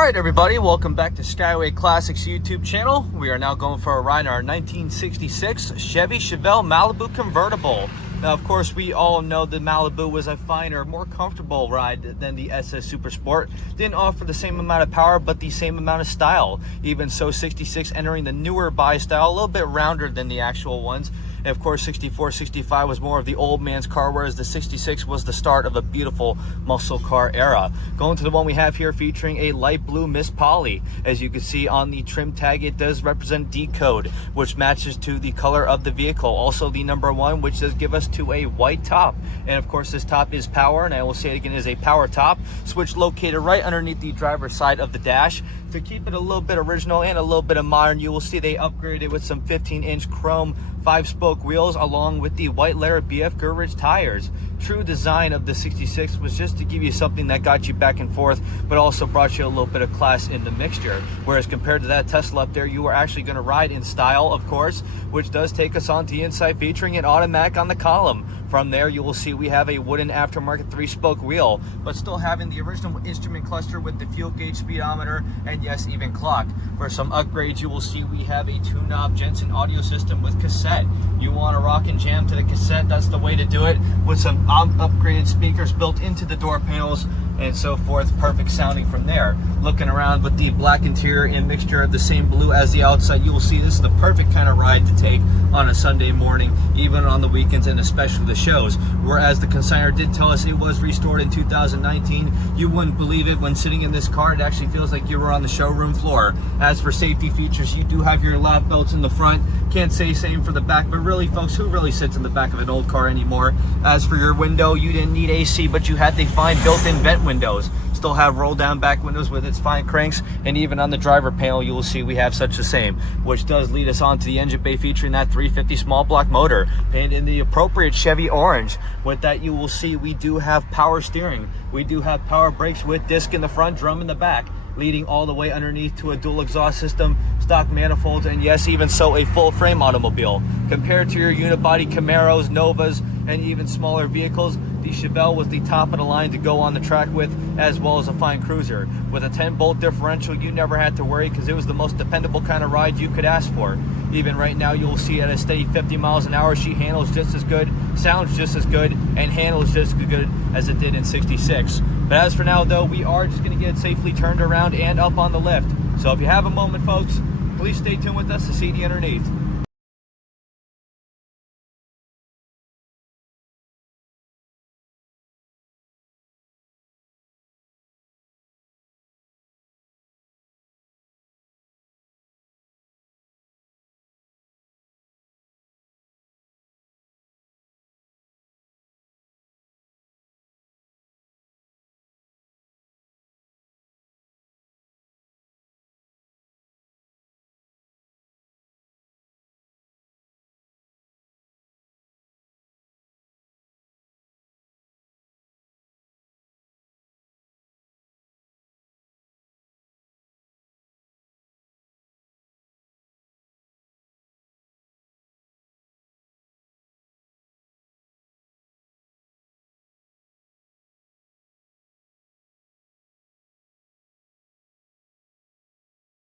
Alright everybody, welcome back to Skyway Classics YouTube channel. We are now going for a ride in our 1966 Chevy Chevelle Malibu convertible. Now of course we all know the Malibu was a finer, more comfortable ride than the SS Super Sport. Didn't offer the same amount of power but the same amount of style. Even so, 66 entering the newer buy style, a little bit rounder than the actual ones. And of course 64, 65 was more of the old man's car, whereas the 66 was the start of a beautiful muscle car era. Going to the one we have here featuring a light blue Miss Polly. As you can see on the trim tag, it does represent D code, which matches to the color of the vehicle. Also the number 1, which does give us to a white top. And of course this top is power, and I will say it again, is a power top. Switch located right underneath the driver's side of the dash. To keep it a little bit original and a little bit of modern, you will see they upgraded with some 15-inch chrome 5-spoke wheels along with the white layer BF Goodrich tires. True design of the 66 was just to give you something that got you back and forth, but also brought you a little bit of class in the mixture. Whereas compared to that Tesla up there, you are actually going to ride in style, of course, which does take us on to the inside, featuring an automatic on the column. From there, you will see we have a wooden aftermarket 3-spoke wheel, but still having the original instrument cluster with the fuel gauge, speedometer, and yes, even clock. For some upgrades, you will see we have a 2-knob Jensen audio system with cassette. You want to rock and jam to the cassette, that's the way to do it, with some upgraded speakers built into the door panels and so forth. Perfect sounding from there. Looking around with the black interior and mixture of the same blue as the outside, you will see this is the perfect kind of ride to take on a Sunday morning, even on the weekends and especially the shows. Whereas the consignor did tell us it was restored in 2019. You wouldn't believe it when sitting in this car. It actually feels like you were on the showroom floor. As for safety features, you do have your lap belts in the front. Can't say same for the back, but really folks, who really sits in the back of an old car anymore? As for your window, you didn't need AC, but you had the fine built-in vent windows. Still have roll down back windows with its fine cranks, and even on the driver panel you will see we have such the same, which does lead us on to the engine bay featuring that 350 small block motor painted in the appropriate Chevy orange. With that, you will see we do have power steering, we do have power brakes with disc in the front, drum in the back, leading all the way underneath to a dual exhaust system, stock manifolds, and yes, even so, a full frame automobile. Compared to your unibody Camaros, Novas, and even smaller vehicles, the Chevelle was the top of the line to go on the track with, as well as a fine cruiser. With a 10-bolt differential, you never had to worry because it was the most dependable kind of ride you could ask for. Even right now, you'll see at a steady 50 miles an hour, she handles just as good, sounds just as good, and handles just as good as it did in 66. But as for now though, we are just going to get it safely turned around and up on the lift. So if you have a moment folks, please stay tuned with us to see the underneath.